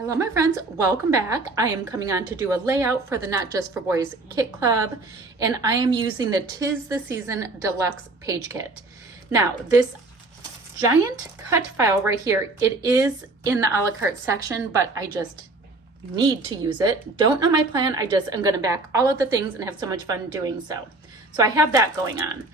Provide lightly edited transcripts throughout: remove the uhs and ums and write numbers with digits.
Hello my friends, welcome back. I am coming on to do a layout for the Not Just for Boys Kit Club, and I am using the 'Tis the Season Deluxe Page Kit. Now this giant cut file right here, it is in the a la carte section, but I just need to use it. Don't know my plan, I'm gonna back all of the things and have so much fun doing so. So I have that going on.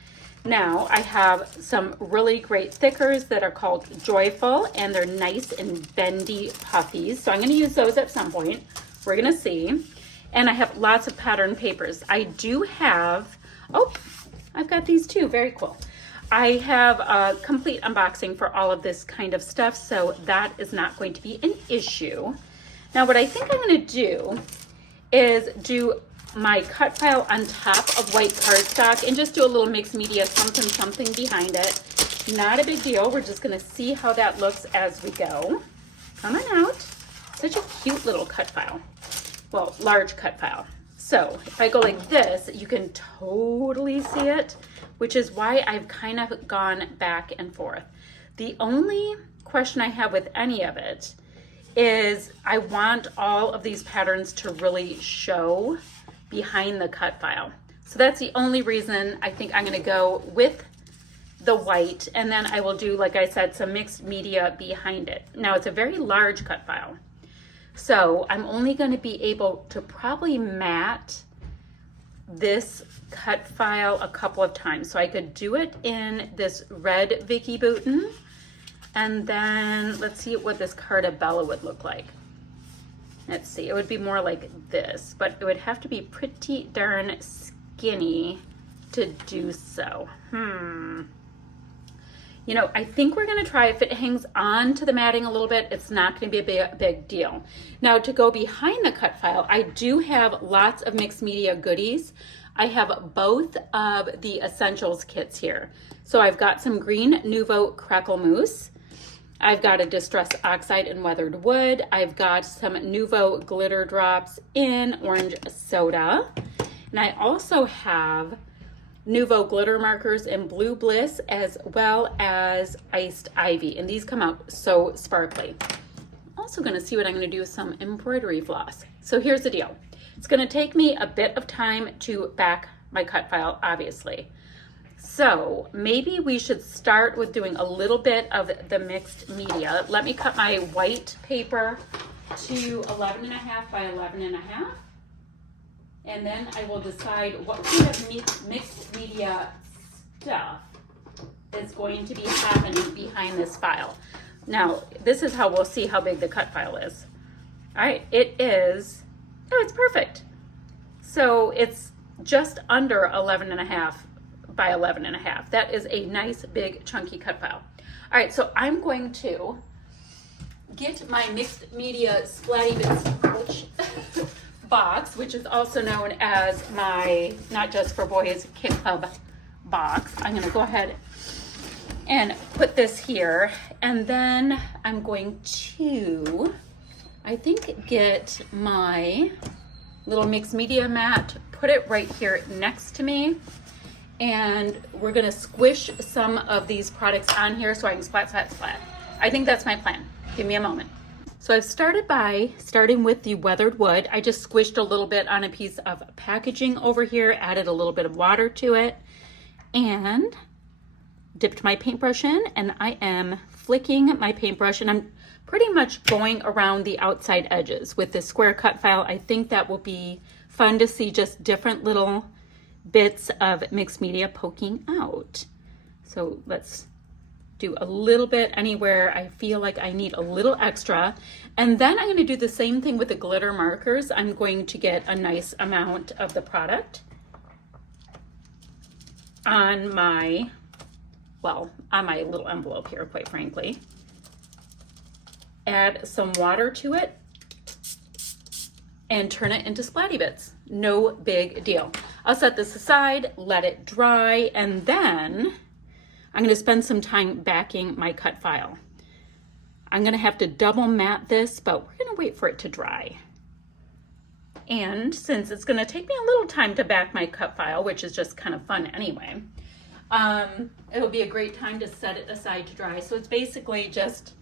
Now I have some really great thickers that are called Joyful, and they're nice and bendy puffies. So I'm going to use those at some point. We're going to see. And I have lots of pattern papers. I do have, oh, I've got these too. Very cool. I have a complete unboxing for all of this kind of stuff, so that is not going to be an issue. Now what I think I'm going to do is do my cut file on top of white cardstock and just do a little mixed media something behind it. Not a big deal. We're just going to see how that looks as we go. Come on out. Such a cute little cut file. Well, large cut file. So if I go like this, you can totally see it, which is why I've kind of gone back and forth. The only question I have with any of it is I want all of these patterns to really show behind the cut file. So that's the only reason I think I'm going to go with the white, and then I will do, like I said, some mixed media behind it. Now it's a very large cut file, so I'm only going to be able to probably mat this cut file a couple of times. So I could do it in this red Vicky Bouton, and then let's see what this Carta Bella would look like. Let's see, it would be more like this, but it would have to be pretty darn skinny to do so. You know, I think we're gonna try, if it hangs on to the matting a little bit, it's not gonna be a big deal. Now to go behind the cut file, I do have lots of mixed media goodies. I have both of the essentials kits here. So I've got some green Nuvo Crackle Mousse. I've got a Distress Oxide in Weathered Wood. I've got some Nuvo Glitter Drops in Orange Soda. And I also have Nuvo Glitter Markers in Blue Bliss, as well as Iced Ivy. And these come out so sparkly. I'm also gonna see what I'm gonna do with some embroidery floss. So here's the deal. It's gonna take me a bit of time to back my cut file, obviously. So maybe we should start with doing a little bit of the mixed media. Let me cut my white paper to 11.5 by 11.5. And then I will decide what kind of mixed media stuff is going to be happening behind this file. Now, this is how we'll see how big the cut file is. All right, it is, oh, it's perfect. So it's just under 11.5 by 11.5. That is a nice big chunky cut file. All right, so I'm going to get my mixed media Splatty Bits box, which is also known as my Not Just for Boys Kit Club box. I'm gonna go ahead and put this here, and then I'm going to, I think, get my little mixed media mat, put it right here next to me, and we're gonna squish some of these products on here so I can splat. I think that's my plan. Give me a moment. So I've starting with the Weathered Wood. I just squished a little bit on a piece of packaging over here, added a little bit of water to it, and dipped my paintbrush in, and I am flicking my paintbrush, and I'm pretty much going around the outside edges with this square cut file. I think that will be fun to see, just different little bits of mixed media poking out. So let's do a little bit anywhere I feel like I need a little extra. And then I'm going to do the same thing with the glitter markers. I'm going to get a nice amount of the product on my, well, on my little envelope here, quite frankly. Add some water to it and turn it into Splatty Bits. No big deal. I'll set this aside, let it dry, and then I'm going to spend some time backing my cut file. I'm going to have to double mat this, but we're going to wait for it to dry. And since it's going to take me a little time to back my cut file, which is just kind of fun anyway, it'll be a great time to set it aside to dry. So it's basically just,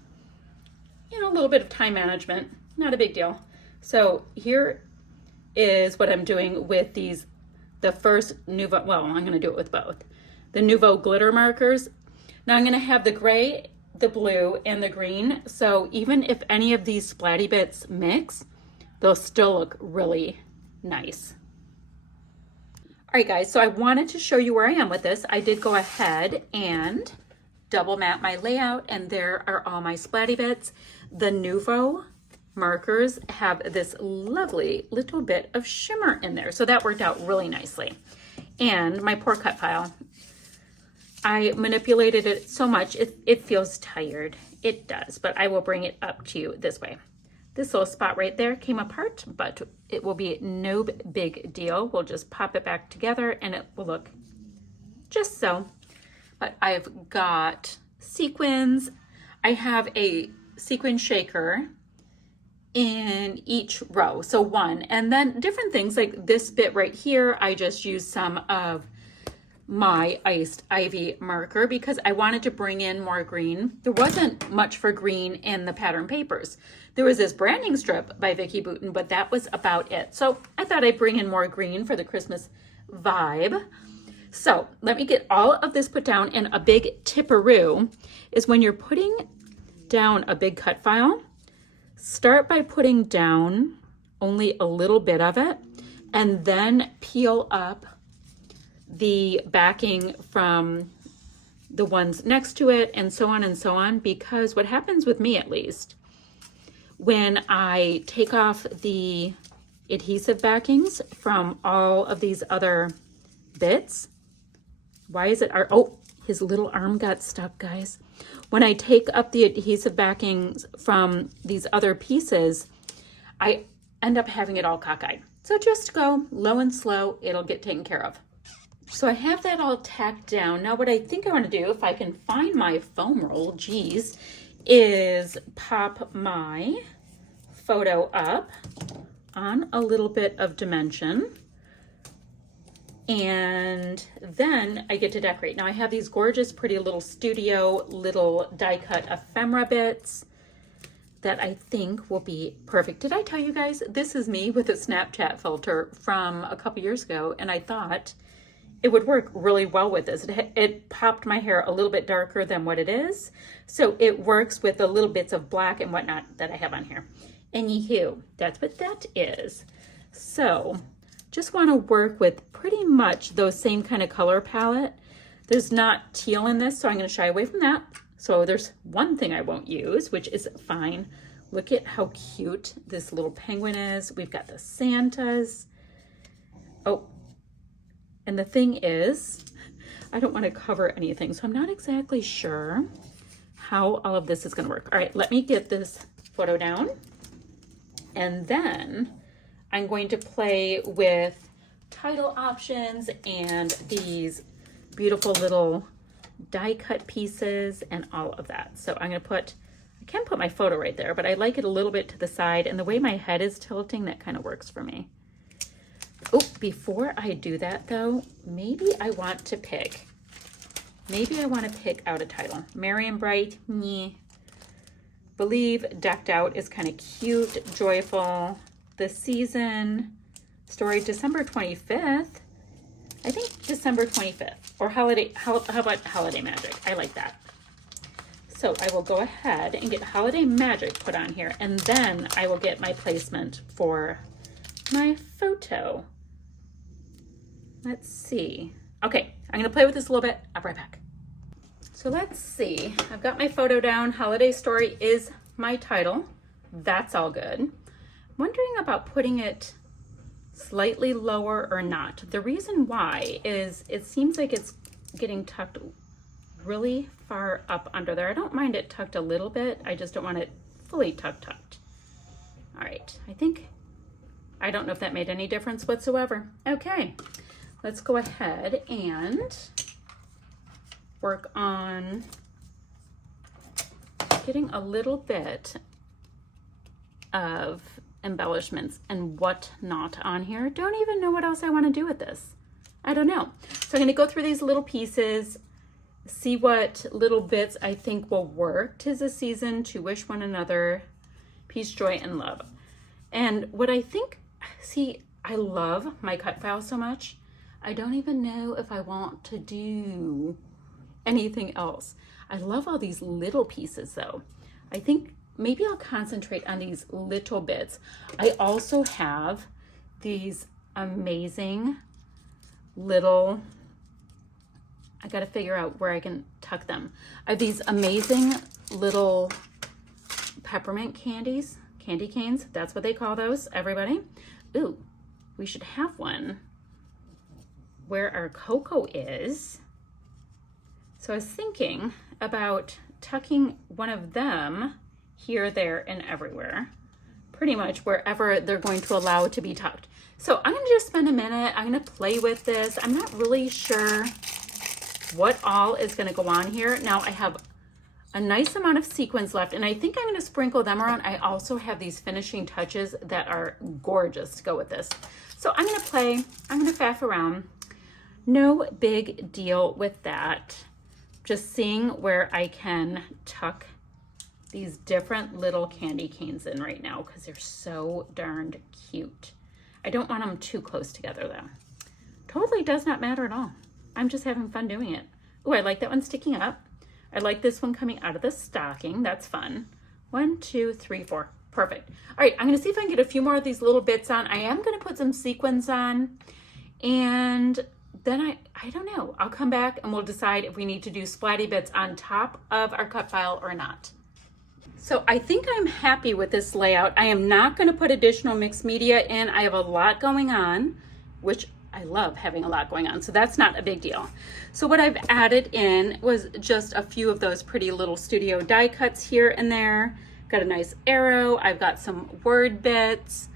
you know, a little bit of time management. not a big deal. So here is what I'm doing with these, the first Nuvo, well, I'm gonna do it with both. The Nuvo glitter markers. Now I'm gonna have the gray, the blue, and the green. So even if any of these splatty bits mix, they'll still look really nice. All right, guys, so I wanted to show you where I am with this. I did go ahead and double map my layout, and there are all my splatty bits. The Nuvo markers have this lovely little bit of shimmer in there, so that worked out really nicely. And my poor Cutfile, I manipulated it so much, it feels tired. It does, but I will bring it up to you this way. This little spot right there came apart, but it will be no big deal. We'll just pop it back together and it will look just so. But I've got sequins. I have a sequin shaker in each row, so one. And then different things like this bit right here, I just used some of my iced ivy marker because I wanted to bring in more green. There wasn't much for green in the pattern papers. There was this branding strip by Vicki Boutin, but that was about it. So I thought I'd bring in more green for the Christmas vibe. So let me get all of this put down. And a big tipperoo is when you're putting down a big cut file, start by putting down only a little bit of it and then peel up the backing from the ones next to it and so on, because what happens with me, at least, when I take off the adhesive backings from all of these other bits, why is it, oh, his little arm got stuck, guys. When I take up the adhesive backings from these other pieces, I end up having it all cockeyed. So just go low and slow, it'll get taken care of. So I have that all tacked down. Now what I think I want to do, if I can find my foam roll, geez, is pop my photo up on a little bit of dimension. And then I get to decorate. Now I have these gorgeous, pretty little studio, little die cut ephemera bits that I think will be perfect. Did I tell you guys, this is me with a Snapchat filter from a couple years ago, and I thought it would work really well with this. It popped my hair a little bit darker than what it is. So it works with the little bits of black and whatnot that I have on here. Anywho, that's what that is. So just want to work with pretty much those same kind of color palette. There's not teal in this, so I'm going to shy away from that. So there's one thing I won't use, which is fine. Look at how cute this little penguin is. We've got the Santas. Oh, and the thing is, I don't want to cover anything, so I'm not exactly sure how all of this is going to work. All right, let me get this photo down, and then I'm going to play with title options and these beautiful little die cut pieces and all of that. So I'm going to put, I can put my photo right there, but I like it a little bit to the side, and the way my head is tilting, that kind of works for me. Oh, before I do that though, maybe I want to pick out a title. Merry and Bright, meh. Believe, Decked Out is kind of cute, joyful. The Season, story December 25th. I think December 25th, or holiday, how about Holiday Magic? I like that. So I will go ahead and get Holiday Magic put on here, and then I will get my placement for my photo. Let's see. Okay, I'm gonna play with this a little bit. I'll be right back. So let's see. I've got my photo down. Holiday Story is my title. That's all good. I'm wondering about putting it slightly lower or not. The reason why is it seems like it's getting tucked really far up under there. I don't mind it tucked a little bit. I just don't want it fully tucked. All right, I don't know if that made any difference whatsoever. Okay. Let's go ahead and work on getting a little bit of embellishments and whatnot on here. Don't even know what else I want to do with this. I don't know. So I'm going to go through these little pieces, see what little bits I think will work. 'Tis a season to wish one another peace, joy, and love. And what I think, see, I love my Cutfile so much, I don't even know if I want to do anything else. I love all these little pieces though. I think maybe I'll concentrate on these little bits. I also have these amazing little, I gotta figure out where I can tuck them. I have these amazing little peppermint candy canes. That's what they call those, everybody. Ooh, we should have one where our cocoa is. So I was thinking about tucking one of them here, there, and everywhere. Pretty much wherever they're going to allow it to be tucked. So I'm gonna just spend a minute. I'm gonna play with this. I'm not really sure what all is gonna go on here. Now I have a nice amount of sequins left, and I think I'm gonna sprinkle them around. I also have these finishing touches that are gorgeous to go with this. So I'm gonna play, I'm gonna faff around. No big deal with that. Just seeing where I can tuck these different little candy canes in right now because they're so darned cute. I don't want them too close together though. Totally does not matter at all. I'm just having fun doing it. Oh, I like that one sticking up. I like this one coming out of the stocking. That's fun. 1, 2, 3, 4. Perfect. All right, I'm gonna see if I can get a few more of these little bits on. I am gonna put some sequins on, and then I don't know. I'll come back and we'll decide if we need to do splatty bits on top of our Cutfile or not. So I think I'm happy with this layout. I am not going to put additional mixed media in. I have a lot going on, which I love having a lot going on, so that's not a big deal. So what I've added in was just a few of those pretty little studio die cuts here and there. Got a nice arrow. I've got some word bits,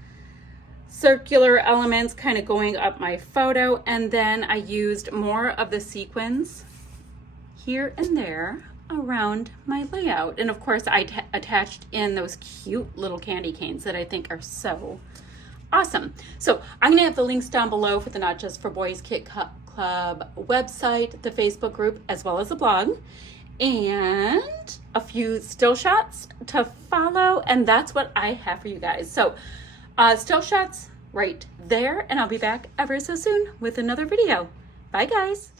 circular elements kind of going up my photo, and then I used more of the sequins here and there around my layout. And of course I attached in those cute little candy canes that I think are so awesome. So I'm gonna have the links down below for the Not Just for Boys Kit Club website, the Facebook group, as well as the blog, and a few still shots to follow, and that's what I have for you guys. So still shots right there, and I'll be back ever so soon with another video. Bye guys.